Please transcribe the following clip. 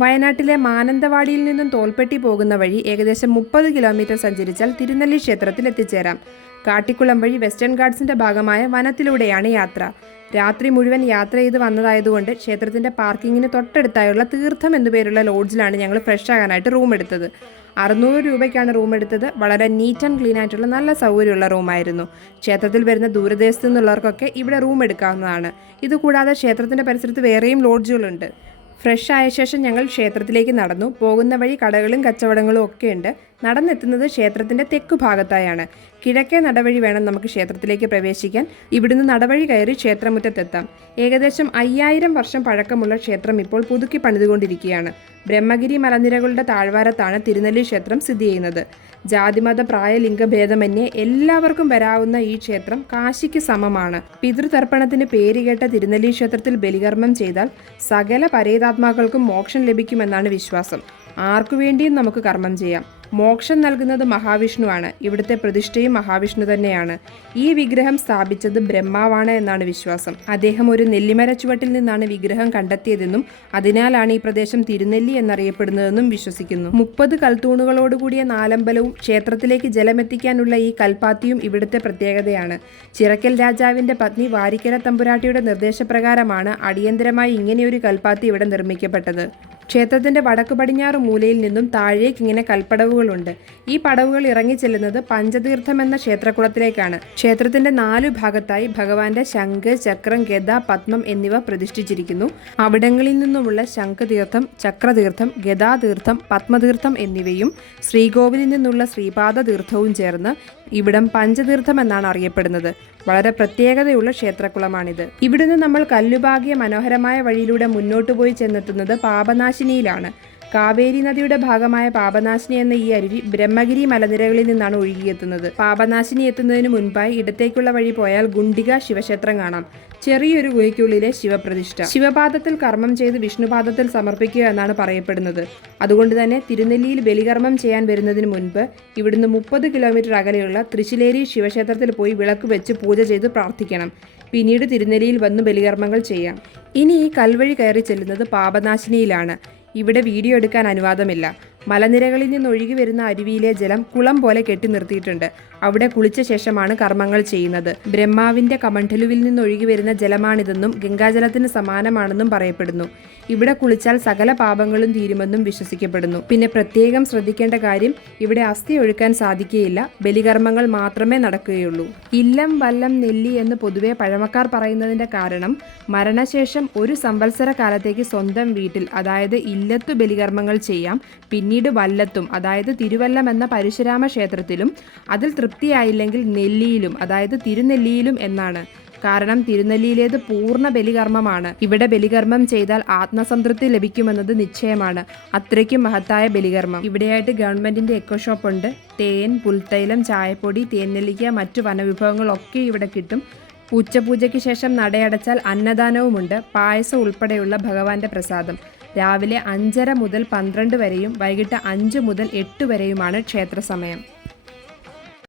വയനാട്ടിലെ മാനന്തവാടിയിൽ നിന്നും തോൽപ്പെട്ടി പോകുന്ന വഴി ഏകദേശം മുപ്പത് കിലോമീറ്റർ സഞ്ചരിച്ചാൽ തിരുനെല്ലി ക്ഷേത്രത്തിൽ എത്തിച്ചേരാം. കാട്ടിക്കുളം വഴി വെസ്റ്റേൺ ഗാർഡ്സിന്റെ ഭാഗമായ വനത്തിലൂടെയാണ് യാത്ര. രാത്രി മുഴുവൻ യാത്ര ചെയ്ത് വന്നതായതുകൊണ്ട് ക്ഷേത്രത്തിന്റെ പാർക്കിങ്ങിന് തൊട്ടടുത്തായുള്ള തീർത്ഥം എന്നുപേരുള്ള ലോഡ്ജിലാണ് ഞങ്ങൾ ഫ്രഷ് ആകാനായിട്ട് റൂം എടുത്തത്. അറുന്നൂറ് രൂപയ്ക്കാണ് റൂം എടുത്തത്. വളരെ നീറ്റ് ആൻഡ് ക്ലീൻ ആയിട്ടുള്ള നല്ല സൗകര്യമുള്ള റൂമായിരുന്നു ക്ഷേത്രത്തിൽ വരുന്ന ദൂരദേശത്തു നിന്നുള്ളവർക്കൊക്കെ ഇവിടെ റൂം എടുക്കാവുന്നതാണ്. ഇതുകൂടാതെ ക്ഷേത്രത്തിന്റെ പരിസരത്ത് വേറെയും ലോഡ്ജുകളുണ്ട്. ഫ്രഷ് ആയ ശേഷം ഞങ്ങൾ ക്ഷേത്രത്തിലേക്ക് നടന്നു. പോകുന്ന വഴി കടകളും കച്ചവടങ്ങളും ഒക്കെ ഉണ്ട് നടന്നെത്തുന്നത് ക്ഷേത്രത്തിന്റെ തെക്കു ഭാഗത്തായാണ്. കിഴക്കേ നടവഴി വേണം നമുക്ക് ക്ഷേത്രത്തിലേക്ക് പ്രവേശിക്കാൻ. ഇവിടുന്ന് നടവഴി കയറി ക്ഷേത്രമുറ്റത്തെത്താം. ഏകദേശം അയ്യായിരം വർഷം പഴക്കമുള്ള ക്ഷേത്രം ഇപ്പോൾ പുതുക്കി പണിതുകൊണ്ടിരിക്കുകയാണ്. ബ്രഹ്മഗിരി മലനിരകളുടെ താഴ്വാരത്താണ് തിരുനെല്ലി ക്ഷേത്രം സ്ഥിതി ചെയ്യുന്നത്. ജാതിമത പ്രായ ലിംഗഭേദമന്യേ എല്ലാവർക്കും വരാവുന്ന ഈ ക്ഷേത്രം കാശിക്ക് സമമാണ്. പിതൃതർപ്പണത്തിന് പേരുകേട്ട തിരുനെല്ലി ക്ഷേത്രത്തിൽ ബലികർമ്മം ചെയ്താൽ സകല പരേതാത്മാക്കൾക്കും മോക്ഷം ലഭിക്കുമെന്നാണ് വിശ്വാസം. ആർക്കു വേണ്ടിയും നമുക്ക് കർമ്മം ചെയ്യാം. മോക്ഷം നൽകുന്നത് മഹാവിഷ്ണുവാണ്. ഇവിടുത്തെ പ്രതിഷ്ഠയും മഹാവിഷ്ണു തന്നെയാണ്. ഈ വിഗ്രഹം സ്ഥാപിച്ചത് ബ്രഹ്മാവാണ് എന്നാണ് വിശ്വാസം. അദ്ദേഹം ഒരു നെല്ലിമര ചുവട്ടിൽ നിന്നാണ് വിഗ്രഹം കണ്ടെത്തിയതെന്നും അതിനാലാണ് ഈ പ്രദേശം തിരുനെല്ലി എന്നറിയപ്പെടുന്നതെന്നും വിശ്വസിക്കുന്നു. മുപ്പത് കൽത്തൂണുകളോടുകൂടിയ നാലമ്പലവും ക്ഷേത്രത്തിലേക്ക് ജലമെത്തിക്കാനുള്ള ഈ കൽപ്പാത്തിയും ഇവിടുത്തെ പ്രത്യേകതയാണ്. ചിറക്കൽ രാജാവിന്റെ പത്നി വാരിക്കര തമ്പുരാട്ടിയുടെ നിർദ്ദേശപ്രകാരമാണ് അടിയന്തരമായി ഇങ്ങനെയൊരു കൽപ്പാത്തി ഇവിടെ നിർമ്മിക്കപ്പെട്ടത്. ക്ഷേത്രത്തിന്റെ വടക്ക് പടിഞ്ഞാറ് മൂലയിൽ നിന്നും താഴേക്ക് ഇങ്ങനെ കൽപ്പടവുകളുണ്ട്. ഈ പടവുകൾ ഇറങ്ങി ചെല്ലുന്നത് പഞ്ചതീർത്ഥം എന്ന ക്ഷേത്രകുളത്തിലേക്കാണ്. ക്ഷേത്രത്തിന്റെ നാലു ഭാഗത്തായി ഭഗവാന്റെ ശംഖ് ചക്രം ഗദ പത്മം എന്നിവ പ്രതിഷ്ഠിച്ചിരിക്കുന്നു. അവിടങ്ങളിൽ നിന്നുമുള്ള ശംഖതീർത്ഥം ചക്രതീർത്ഥം ഗദാതീർത്ഥം പത്മതീർത്ഥം എന്നിവയും ശ്രീകോവിലിൽ നിന്നുള്ള ശ്രീപാദ തീർത്ഥവും ചേർന്ന് ഇവിടം പഞ്ചതീർത്ഥം എന്നാണ് അറിയപ്പെടുന്നത്. വളരെ പ്രത്യേകതയുള്ള ക്ഷേത്രക്കുളമാണിത് ഇവിടുന്ന് നമ്മൾ കല്ലുപാകിയ മനോഹരമായ വഴിയിലൂടെ മുന്നോട്ട് പോയി ചെന്നെത്തുന്നത് പാപനാശിനിയിലാണ്. കാവേരി നദിയുടെ ഭാഗമായ പാപനാശിനി എന്ന ഈ അരുവി ബ്രഹ്മഗിരി മലനിരകളിൽ നിന്നാണ് ഒഴുകിയെത്തുന്നത്. പാപനാശിനി എത്തുന്നതിന് മുൻപായി ഇടത്തേക്കുള്ള വഴി പോയാൽ ഗുണ്ടിക ശിവക്ഷേത്രം കാണാം. ചെറിയൊരു ഗുഹയ്ക്കുള്ളിലെ ശിവപ്രതിഷ്ഠ. ശിവപാദത്തിൽ കർമ്മം ചെയ്ത് വിഷ്ണുപാദത്തിൽ സമർപ്പിക്കുക എന്നാണ് പറയപ്പെടുന്നത്. അതുകൊണ്ട് തന്നെ തിരുനെല്ലിയിൽ ബലികർമ്മം ചെയ്യാൻ വരുന്നതിന് മുൻപ് ഇവിടുന്ന് മുപ്പത് കിലോമീറ്റർ അകലെയുള്ള തൃശ്ശിലേരി ശിവക്ഷേത്രത്തിൽ പോയി വിളക്ക് വെച്ച് പൂജ ചെയ്ത് പ്രാർത്ഥിക്കണം. പിന്നീട് തിരുനെല്ലിയിൽ വന്ന് ബലികർമ്മങ്ങൾ ചെയ്യാം. ഇനി ഈ കൽവഴി കയറി ചെല്ലുന്നത് പാപനാശിനിയിലാണ്. ഇവിടെ വീഡിയോ എടുക്കാൻ അനുവാദമില്ല. മലനിരകളിൽ നിന്ന് ഒഴുകി വരുന്ന അരുവിയിലെ ജലം കുളം പോലെ കെട്ടി നിർത്തിയിട്ടുണ്ട്. അവിടെ കുളിച്ച ശേഷമാണ് കർമ്മങ്ങൾ ചെയ്യുന്നത്. ബ്രഹ്മാവിന്റെ കമണ്ഠലുവിൽ നിന്ന് ഒഴുകി വരുന്ന ജലമാണിതെന്നും ഗംഗാജലത്തിന് സമാനമാണെന്നും പറയപ്പെടുന്നു. ഇവിടെ കുളിച്ചാൽ സകല പാപങ്ങളും തീരുമെന്നും വിശ്വസിക്കപ്പെടുന്നു. പിന്നെ പ്രത്യേകം ശ്രദ്ധിക്കേണ്ട കാര്യം ഇവിടെ അസ്ഥി ഒഴുക്കാൻ സാധിക്കുകയില്ല. ബലികർമ്മങ്ങൾ മാത്രമേ നടക്കുകയുള്ളൂ. ഇല്ലം വല്ലം നെല്ലി എന്ന് പൊതുവെ പഴമക്കാർ പറയുന്നതിന്റെ കാരണം മരണശേഷം ഒരു സംവത്സര കാലത്തേക്ക് സ്വന്തം വീട്ടിൽ അതായത് ഇല്ലത്തു ബലികർമ്മങ്ങൾ ചെയ്യാം പിന്നീട് വല്ലത്തും അതായത് തിരുവല്ലം എന്ന പരശുരാമ ക്ഷേത്രത്തിലും അതിൽ തൃപ്തിയായില്ലെങ്കിൽ നെല്ലിയിലും അതായത് തിരുനെല്ലിയിലും എന്നാണ്. കാരണം തിരുനെല്ലിയിലേത് പൂർണ ബലികർമ്മമാണ്. ഇവിടെ ബലികർമ്മം ചെയ്താൽ ആത്മസംതൃപ്തി ലഭിക്കുമെന്നത് നിശ്ചയമാണ്. അത്രയ്ക്കും മഹത്തായ ബലികർമ്മം. ഇവിടെയായിട്ട് ഗവൺമെന്റിന്റെ എക്കോ ഷോപ്പ് ഉണ്ട്. തേൻ പുൽത്തൈലം ചായപ്പൊടി തേൻനെല്ലിക്ക മറ്റു വനവിഭവങ്ങളൊക്കെ ഇവിടെ കിട്ടും. ഉച്ചപൂജയ്ക്ക് ശേഷം നടയടച്ചാൽ അന്നദാനവുമുണ്ട്. പായസം ഉൾപ്പെടെയുള്ള ഭഗവാന്റെ പ്രസാദം. രാവിലെ അഞ്ചര മുതൽ പന്ത്രണ്ട് വരെയും വൈകിട്ട് അഞ്ച് മുതൽ എട്ട് വരെയുമാണ് ക്ഷേത്ര സമയം